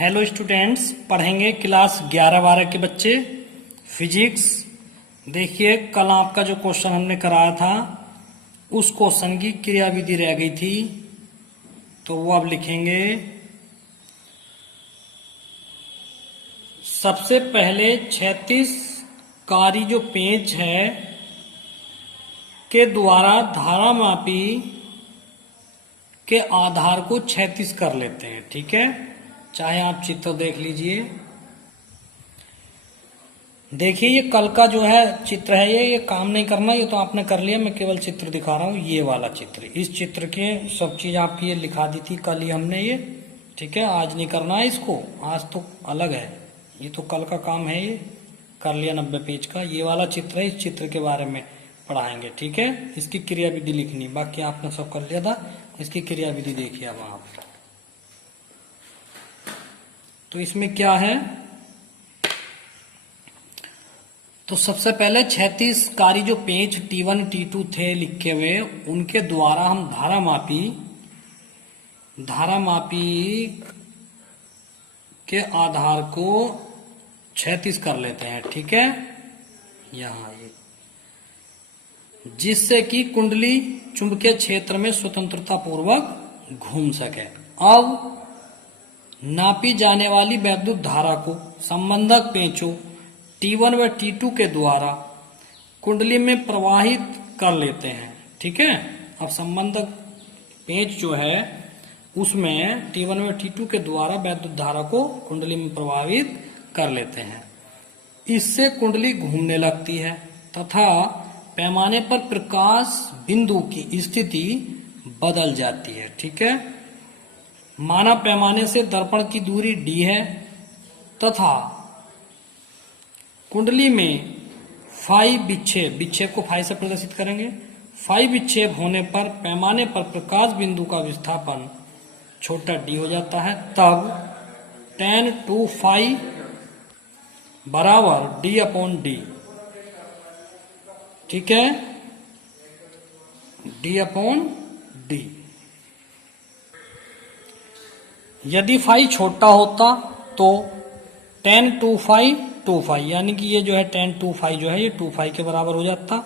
Hello students, पढ़ेंगे class 11-12 के बच्चे फिजिक्स। देखिए, कल आपका जो क्वेश्चन हमने कराया था उस क्वेश्चन की क्रियाविधि रह गई थी, तो वो अब लिखेंगे। सबसे पहले 36 कारी जो पेंच है के द्वारा धारामापी के आधार को 36 कर लेते हैं। ठीक है, चाहे आप चित्र देख लीजिए। देखिए, ये कल का जो है चित्र है, ये काम नहीं करना, ये तो आपने कर लिया। मैं केवल चित्र दिखा रहा हूँ, ये वाला चित्र। इस चित्र के सब चीज आप ये लिखा दी थी कल ही हमने ये। ठीक है, आज नहीं करना है इसको, आज तो अलग है, ये तो कल का काम है। ये कर लिया 90 पेज का, ये वाला चित्र है। इस चित्र के बारे में पढ़ाएंगे। ठीक है, इसकी क्रियाविधि लिखनी, बाकी आपने सब कर लिया था। इसकी क्रियाविधि देखिए अब आप। तो इसमें क्या है, तो सबसे पहले 36 कारी जो पेंच T1 T2 थे लिखे हुए, उनके द्वारा हम धारामापी के आधार को 36 कर लेते हैं। ठीक है, यहां ये, जिससे कि कुंडली चुंबकीय क्षेत्र में स्वतंत्रता पूर्वक घूम सके। अब नापी जाने वाली वैद्युत धारा को संबंधक पेंचों T1 व T2 के द्वारा कुंडली में प्रवाहित कर लेते हैं। ठीक है, अब संबंधक पेंच जो है उसमें T1 व T2 के द्वारा वैद्युत धारा को कुंडली में प्रवाहित कर लेते हैं। इससे कुंडली घूमने लगती है तथा पैमाने पर प्रकाश बिंदु की स्थिति बदल जाती है। ठीक है, माना पैमाने से दर्पण की दूरी d है तथा कुंडली में फाई विक्षेप को फाई से प्रदर्शित करेंगे। फाई विक्षेप होने पर पैमाने पर प्रकाश बिंदु का विस्थापन छोटा d हो जाता है। तब tan 2 फाई बराबर d/d। ठीक है, d/d। यदि फाई छोटा होता तो tan 2 फाई 2 फाई, यानी कि ये जो है tan 2 फाई जो है ये 2 फाई के बराबर हो जाता।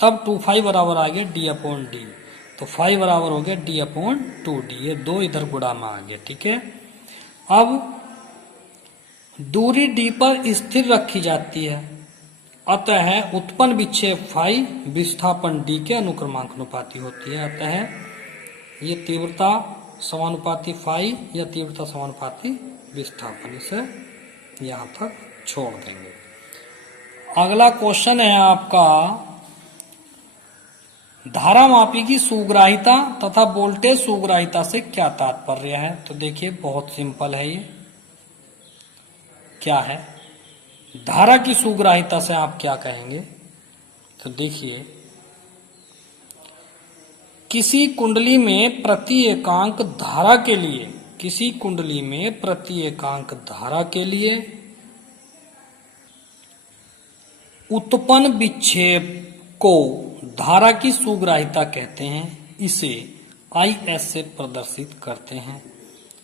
तब 2 फाई बराबर आ गया d/d, तो फाई बराबर हो गया d/2d। ये दो इधर गुणा में आ गया। ठीक है, अब दूरी d पर स्थिर रखी जाती है, अतः उत्पन्न विक्षेप फाई विस्थापन d के अनुक्रमानुपाती होती है। अतः ये तीव्रता समानुपाती फाई या तीव्रता समानुपाती विस्थापन। इसे यहां तक छोड़ देंगे। अगला क्वेश्चन है आपका, धारामापी की सुग्राहिता तथा वोल्टेज सुग्राहिता से क्या तात्पर्य है। तो देखिए, बहुत सिंपल है ये। क्या है धारा की सुग्राहिता से, आप क्या कहेंगे। तो देखिए, किसी कुंडली में प्रति एकांक धारा के लिए, किसी कुंडली में प्रति एकांक धारा के लिए उत्पन्न विक्षेप को धारा की सुग्राहिता कहते हैं। इसे IS से प्रदर्शित करते हैं।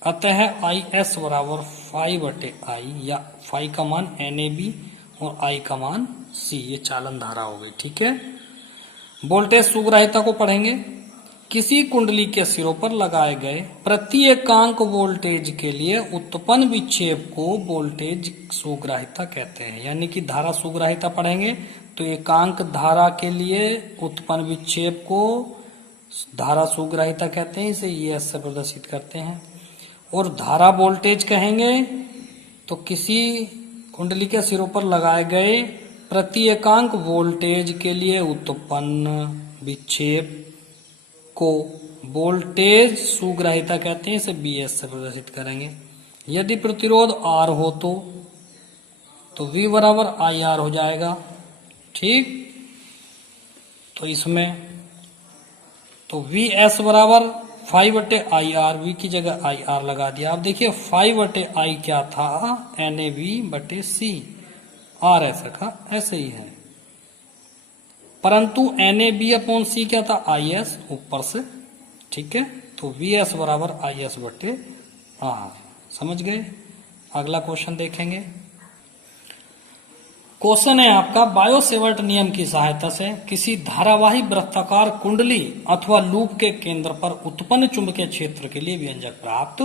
अतः IS बराबर फाई/I, या फाई का मान NAB और I का मान C, ये चालन धारा हो गई। ठीक है, वोल्टेज सुग्राहिता को पढ़ेंगे। किसी कुंडली के सिरों पर लगाए गए प्रति एकांक वोल्टेज के लिए उत्पन्न विक्षेप को वोल्टेज सुग्राहिता कहते हैं। यानी कि धारा सुग्राहिता पढ़ेंगे तो एकांक धारा के लिए उत्पन्न विक्षेप को धारा सुग्राहिता कहते हैं। इसे ES से प्रदर्शित करते हैं। और धारा वोल्टेज कहेंगे तो किसी कुंडली के सिरों पर लगाए गए प्रति एकांक वोल्टेज के लिए उत्पन्न विक्षेप को वोल्टेज सुग्राहिता कहते हैं। इसे BS से प्रदर्शित करेंगे। यदि प्रतिरोध R हो तो V बराबर IR हो जाएगा। ठीक, तो इसमें तो VS बराबर फाई/IR, V की जगह IR लगा दिया। अब देखिए, फाई/I क्या था, NAB/C, R ऐसा का ऐसे ही है, परंतु NAB/C क्या था, IS ऊपर से। ठीक है, तो VS बराबर IS/R, समझ गए। अगला क्वेश्चन देखेंगे। क्वेश्चन है आपका, बायो-सेवर्ट नियम की सहायता से किसी धारावाही वृत्ताकार कुंडली अथवा लूप के केंद्र पर उत्पन्न चुंबकीय क्षेत्र के लिए व्यंजक प्राप्त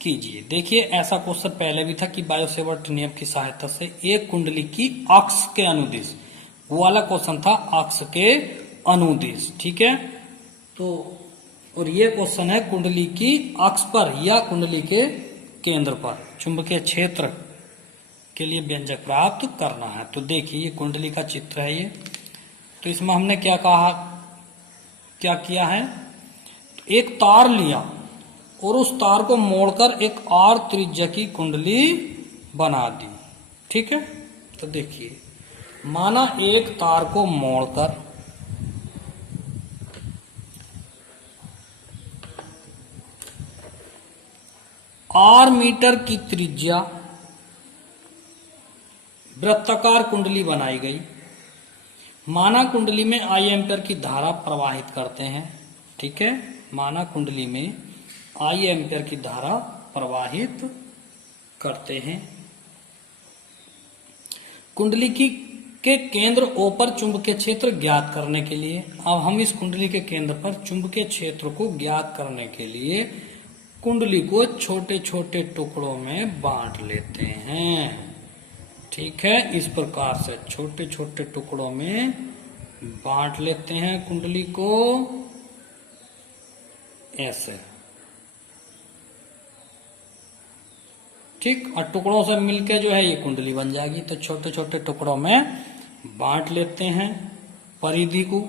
कीजिए। देखिए ऐसा क्वेश्चन पहले भी था कि बायो-सेवर्ट नियम की सहायता से एक कुंडली की अक्ष के अनुदिश, वो वाला क्वेश्चन था अक्ष के अनुदिश, ठीक है। तो और ये क्वेश्चन है कुंडली की अक्ष पर या कुंडली के केंद्र पर चुंबकीय क्षेत्र के लिए व्यंजक प्राप्त करना है। तो देखिए ये कुंडली का चित्र है ये। तो इसमें हमने क्या कहा, क्या किया है, तो एक तार लिया और उस तार को मोड़कर एक आर त्रिज्या की कुंडली बना दी, ठीक है। तो देखिए माना एक तार को मोड़कर आर मीटर की त्रिज्या वृत्ताकार कुंडली बनाई गई। माना कुंडली में आई एम्पियर की धारा प्रवाहित करते हैं, ठीक है। माना कुंडली में आई एम्पियर की धारा प्रवाहित करते हैं। कुंडली के केंद्र O पर चुंबकीय क्षेत्र ज्ञात करने के लिए, अब हम इस कुंडली के केंद्र पर चुंबकीय क्षेत्र को ज्ञात करने के लिए कुंडली को छोटे छोटे टुकड़ों में बांट लेते हैं, ठीक है। इस प्रकार से छोटे छोटे टुकड़ों में बांट लेते हैं कुंडली को, ऐसे, ठीक। और टुकड़ों से मिलके जो है ये कुंडली बन जाएगी। तो छोटे छोटे टुकड़ों में बांट लेते हैं परिधि को।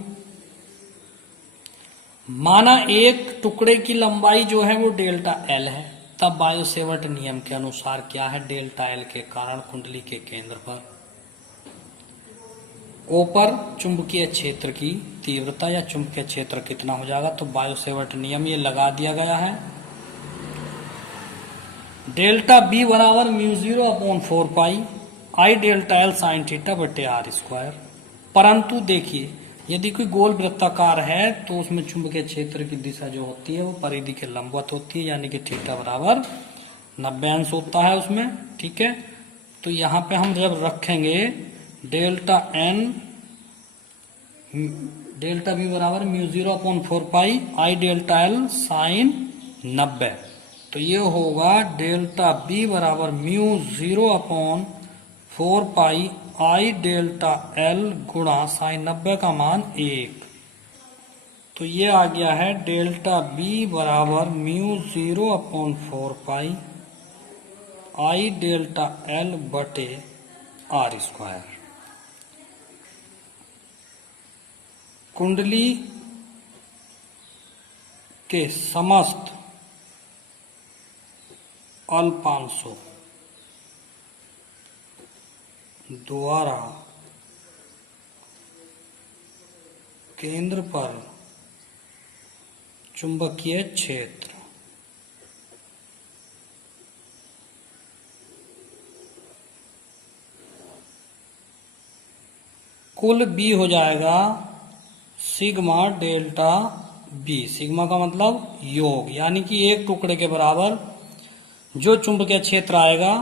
माना एक टुकड़े की लंबाई जो है वो डेल्टा एल है, तब बायो-सेवर्ट नियम के अनुसार क्या है, डेल्टा एल के कारण कुंडली के केंद्र पर O पर चुंबकीय क्षेत्र की तीव्रता या चुंबकीय क्षेत्र कितना हो जाएगा। तो बायो-सेवर्ट नियम ये लगा दिया गया है, डेल्टा बी बराबर म्यू 0/4 पाई आई डेल्टा एल साइन थीटा बटे आर स्क्वायर। परंतु देखिए यदि कोई गोल वृत्ताकार है तो उसमें चुंबकीय क्षेत्र की दिशा जो होती है वो परिधि के लंबवत होती है, यानी कि थीटा बराबर 90 अंश होता है उसमें, ठीक है। तो यहाँ पे हम जब रखेंगे डेल्टा बी बराबर म्यू 0/4 पाई आई डेल्टा एल साइन 90, तो ये होगा डेल्टा बी बराबर म्यू 0/4 पाई आई डेल्टा एल गुणा साइन 90 का मान 1। तो ये आ गया है डेल्टा बी बराबर म्यू 0/4 पाई आई डेल्टा एल बटे आर स्क्वायर। कुंडली के समस्त अल्पांशों द्वारा केंद्र पर चुंबकीय क्षेत्र कुल बी हो जाएगा सिग्मा डेल्टा बी। सिग्मा का मतलब योग, यानी कि एक टुकड़े के बराबर जो चुंबकीय क्षेत्र आएगा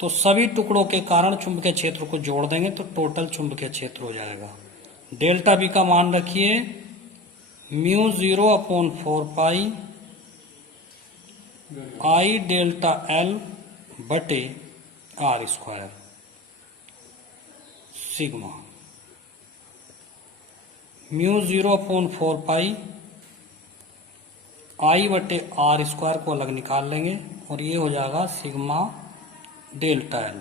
तो सभी टुकड़ों के कारण चुंबकीय क्षेत्र को जोड़ देंगे तो टोटल चुंबकीय क्षेत्र हो जाएगा। डेल्टा बी का मान रखिए म्यू 0/4 पाई आई डेल्टा एल बटे आर स्क्वायर सिग्मा। म्यू 0/4 पाई आई बटे आर स्क्वायर को अलग निकाल लेंगे और ये हो जाएगा सिग्मा डेल्टा एल।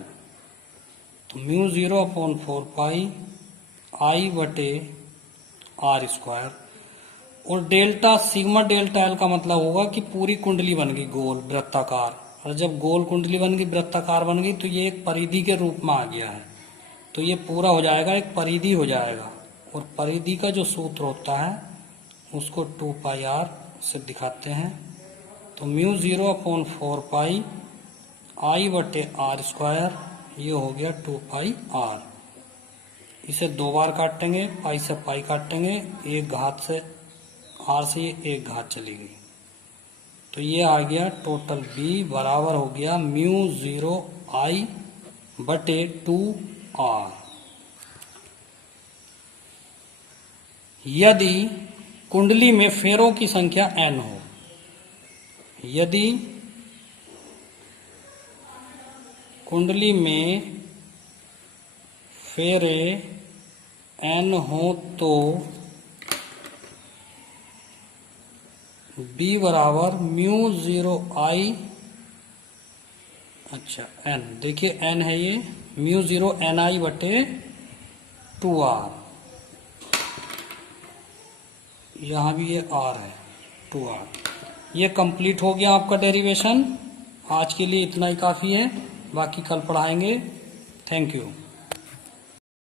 तो म्यू 0/4 पाई आई बटे आर स्क्वायर, और डेल्टा सिग्मा डेल्टा एल का मतलब होगा कि पूरी कुंडली बन गई गोल वृत्ताकार, और जब गोल कुंडली बन गई वृत्ताकार बन गई तो ये एक परिधि के रूप में आ गया है, तो ये पूरा हो जाएगा एक परिधि हो जाएगा। और परिधि का जो सूत्र होता है उसको 2 पाई आर से दिखाते हैं। तो म्यू 0/4 पाई आई बटे आर स्क्वायर, ये हो गया 2 पाई आर। इसे 2 बार काटेंगे, पाई से पाई काटेंगे, एक घात से आर से एक घात चली गई। तो ये आ गया टोटल बी बराबर हो गया म्यू 0 आई बटे 2r। यदि कुंडली में फेरों की संख्या n हो, यदि कुंडली में फेरे n हो तो b बराबर म्यू 0 आई, अच्छा n, देखिए n है ये म्यू 0 एन आई बटे 2r, यहाँ भी ये r है 2r। ये कंप्लीट हो गया आपका डेरिवेशन। आज के लिए इतना ही काफ़ी है, बाकी कल पढ़ाएंगे। Thank you.